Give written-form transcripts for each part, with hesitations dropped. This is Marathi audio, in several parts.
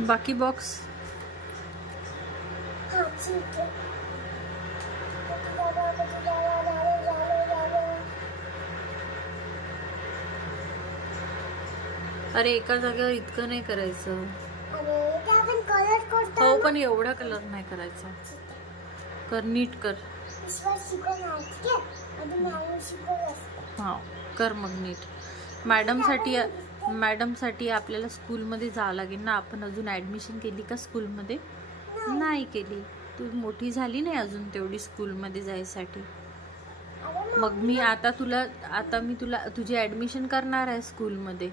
बाकी बॉक्स हाँ ठीक है। अरे एका जागेवर इतकं नाही करायचं. अरे ते आपण कलर करतो हो ना. पण एवढा कलर नाही करायचा. कर, नीट कर. ईश्वर शिकवणार ठीक आहे. आधी मॅडम शिकवलं. हा कर मग नीट. मॅडमसाठी आपल्याला स्कूलमध्ये जावं लागेल ना. आपण अजून ॲडमिशन केली का स्कूलमध्ये? नाही केली. तू मोठी झाली नाही अजून तेवढी स्कूलमध्ये जायसाठी. मग मी तुला तुझी ॲडमिशन करणार आहे स्कूलमध्ये.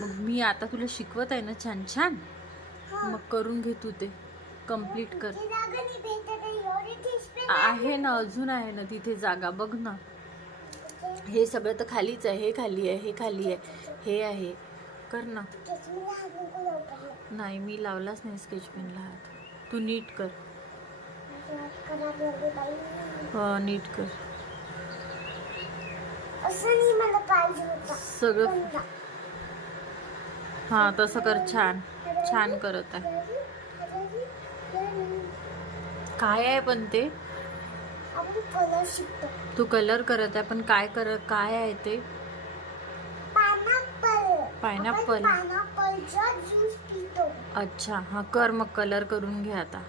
मग मी आता तुला शिकवत आहे ना छान छान. मग करून घे तू ते कम्प्लीट कर. आहे ना, अजून आहे ना तिथे जागा. बघ ना, हे सगळं तर खालीच आहे. हे खाली आहे, हे खाली आहे, हे आहे. कर ना. नाही मी लावलाच नाही स्केच पेनला हात. तू नीट कर. नीट कर सगळं. हा तसं कर. छान छान करत आहे. काय आहे पण ते? तू कलर करत आहे पण काय आहे ते? पायनॅपल. अच्छा हा कर मग. कलर करून घे आता.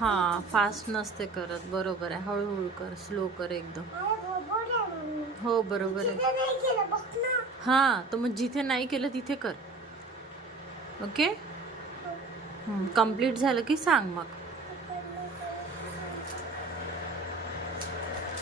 हा फास्ट नसते करत. बरोबर आहे. हळूहळू कर. स्लो कर एकदम. हो बरोबर आहे. हा तर मग जिथे नाही केलं तिथे कर. ओके. कम्प्लीट झालं की सांग मग.